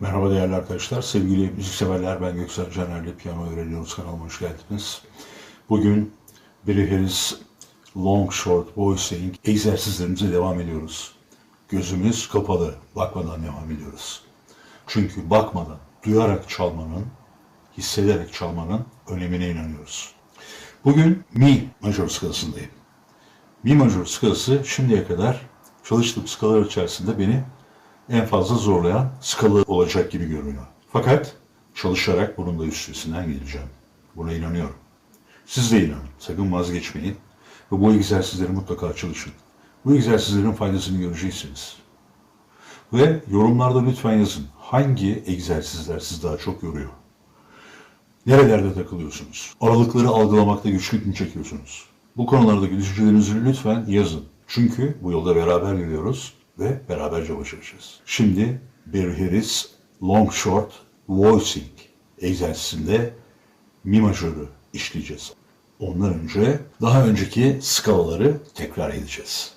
Merhaba değerli arkadaşlar, sevgili müzikseverler, ben Göksel Caner'le piyano öğreniyoruz kanalıma hoş geldiniz. Bugün Billy Harris Long Short Voicing egzersizlerimize devam ediyoruz. Gözümüz kapalı, bakmadan devam ediyoruz. Çünkü bakmadan, duyarak çalmanın, hissederek çalmanın önemine inanıyoruz. Bugün Mi majör skalasındayım. Mi majör skalası şimdiye kadar çalıştığım skalalar içerisinde beni en fazla zorlayan skala olacak gibi görünüyor. Fakat çalışarak bunun da üstesinden geleceğim. Buna inanıyorum. Siz de inanın. Sakın vazgeçmeyin. Ve bu egzersizleri mutlaka çalışın. Bu egzersizlerin faydasını göreceksiniz. Ve yorumlarda lütfen yazın. Hangi egzersizler sizi daha çok yoruyor? Nerelerde takılıyorsunuz? Aralıkları algılamakta güçlük mü çekiyorsunuz? Bu konulardaki düşüncelerinizi lütfen yazın. Çünkü bu yolda beraber yürüyoruz ve beraberce başaracağız. Şimdi Barry Harris Long Short Voicing egzersizinde mi majörü işleyeceğiz. Ondan önce daha önceki skalaları tekrar edeceğiz.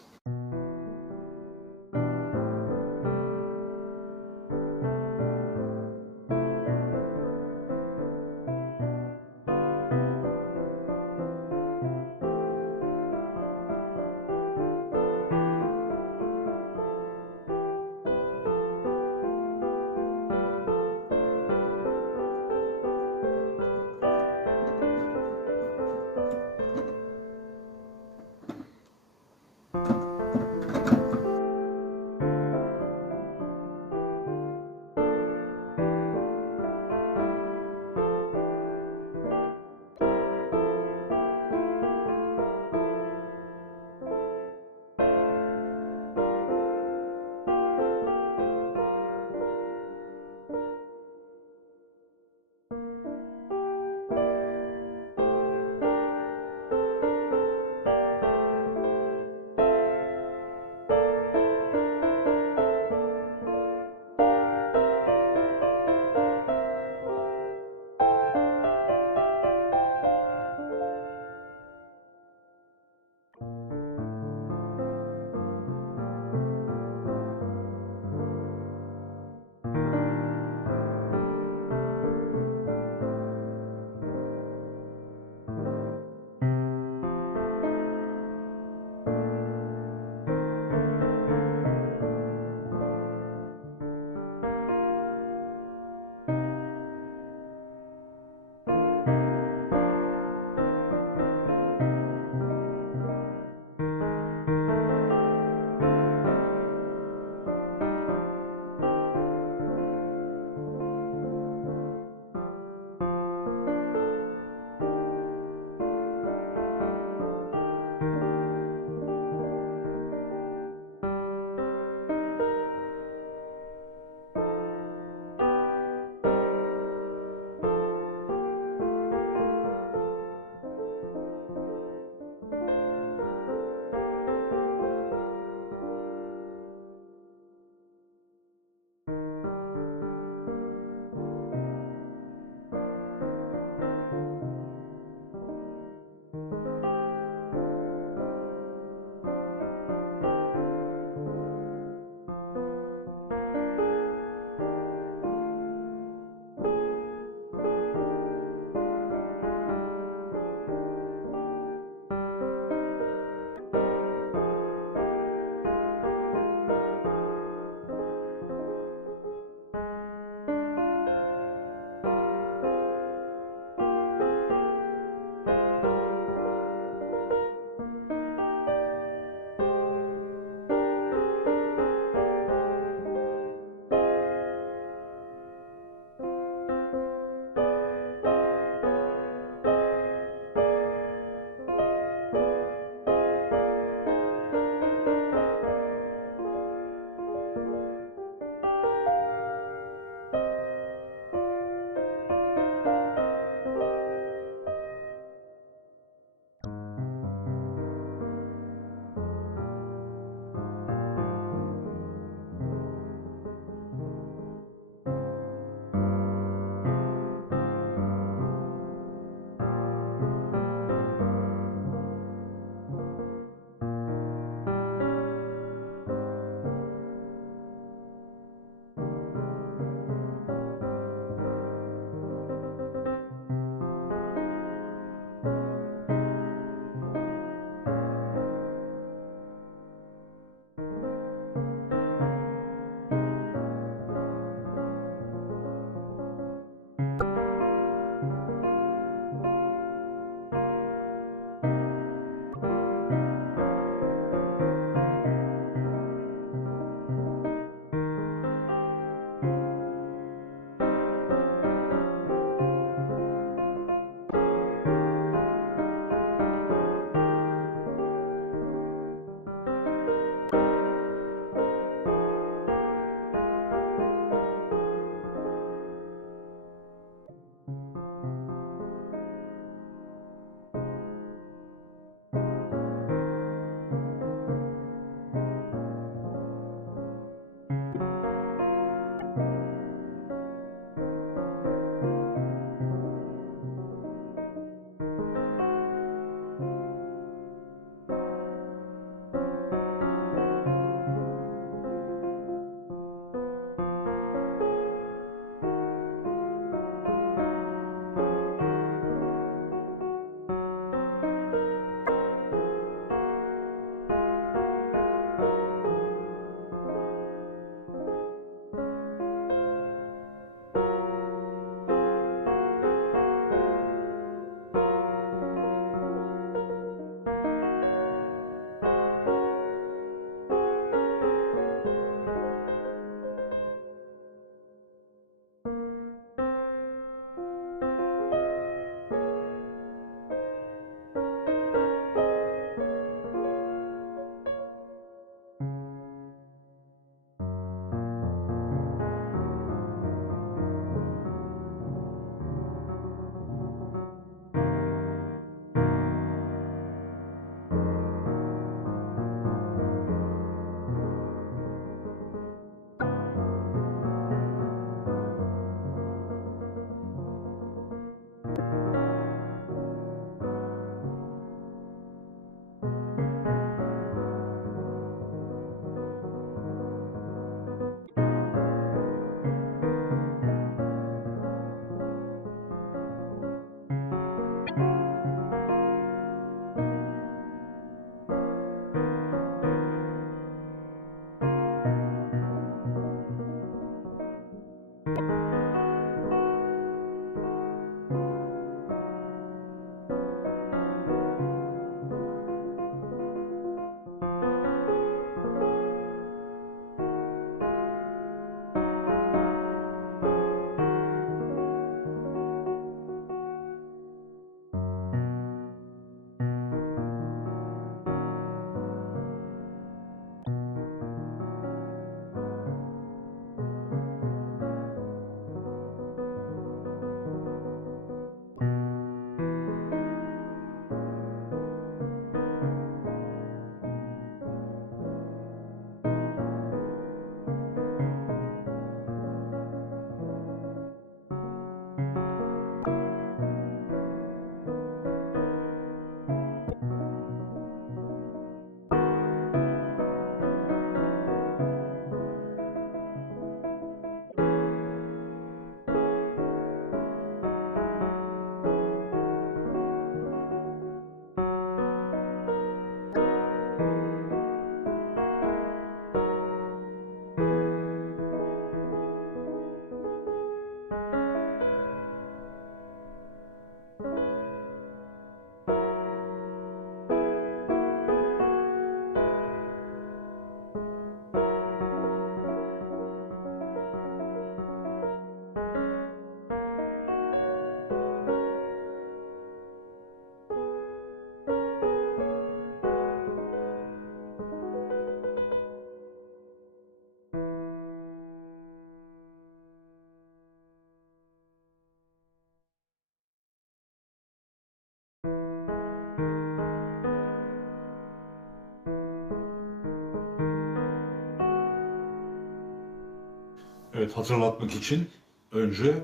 Evet hatırlatmak için önce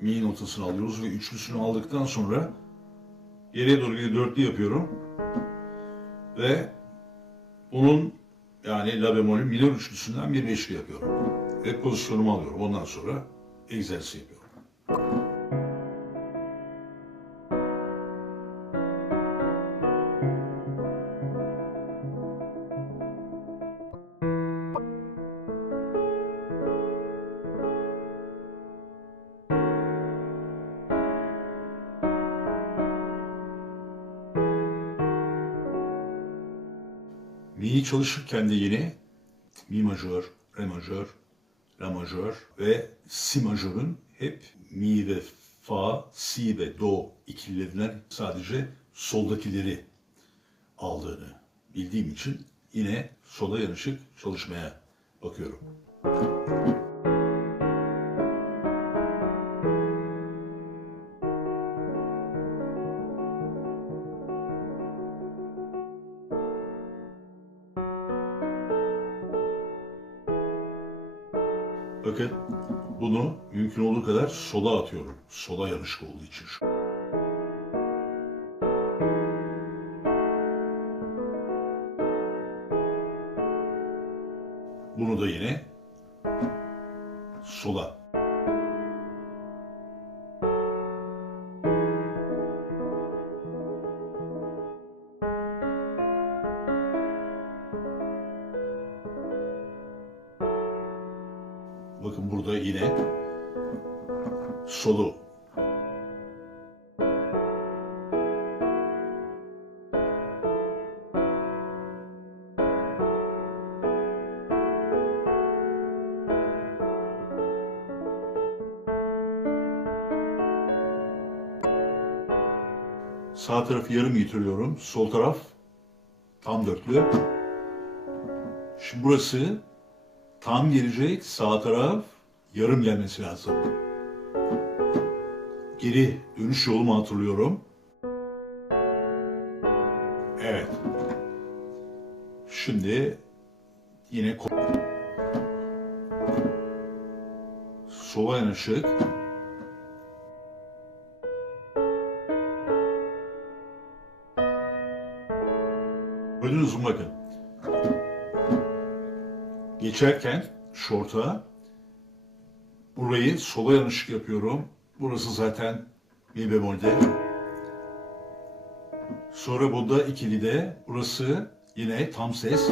mi notasını alıyoruz ve üçlüsünü aldıktan sonra geriye doğru bir dörtlü yapıyorum. Ve bunun yani la bemolün minör üçlüsünden bir beşli yapıyorum. Ve pozisyonumu alıyorum. Ondan sonra egzersiz yapıyorum. Mi'yi çalışırken de yine Mi majör, Re majör, La majör ve Si majörün hep Mi ve Fa, Si ve Do ikililerinden sadece soldakileri aldığını bildiğim için yine sola yanaşık çalışmaya bakıyorum. Olduğu kadar sola atıyorum. Sola yanlışlık olduğu için. Bunu da yine sola. Bakın burada yine solu. Sağ tarafı yarım getiriyorum. Sol taraf tam dörtlü. Şimdi burası tam gelecek. Sağ taraf yarım gelmesi lazım. Geri dönüş yolumu hatırlıyorum. Evet. Şimdi yine sola yanaşık. Gördünüz mü bakın. Geçerken şorta burayı sola yanlışlık yapıyorum. Burası zaten mi bemolde. Sonra burada ikili de burası yine tam ses.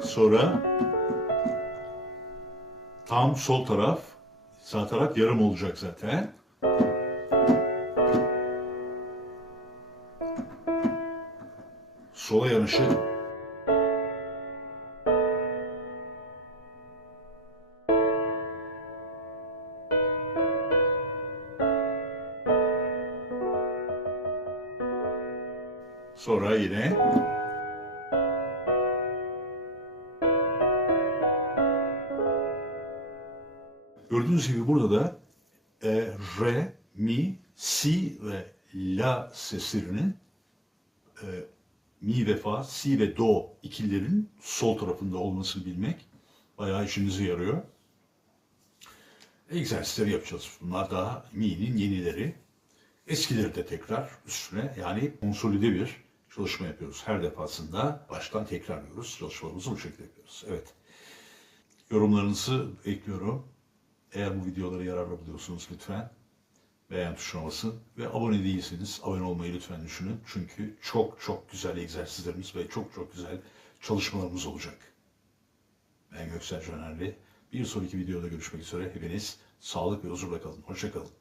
Sonra tam sol taraf, sağ taraf yarım olacak zaten. Sola yanaşık. Gördüğünüz gibi burada da e, re, mi, si ve la seslerinin e, mi ve fa, si ve do ikililerin sol tarafında olmasını bilmek bayağı işimize yarıyor. Egzersizleri yapacağız. Bunlar daha mi'nin yenileri. Eskileri de tekrar üstüne yani konsolide bir çalışma yapıyoruz. Her defasında baştan tekrarlıyoruz. Çalışmalarımızı bu şekilde yapıyoruz. Evet. Yorumlarınızı bekliyorum. Eğer bu videoları yararlı buluyorsunuz lütfen beğen tuşuna basın ve abone değilseniz abone olmayı lütfen düşünün. Çünkü çok çok güzel egzersizlerimiz ve çok çok güzel çalışmalarımız olacak. Ben Göksel Canerli. Bir sonraki videoda görüşmek üzere. Hepiniz sağlık ve huzurla kalın. Hoşçakalın.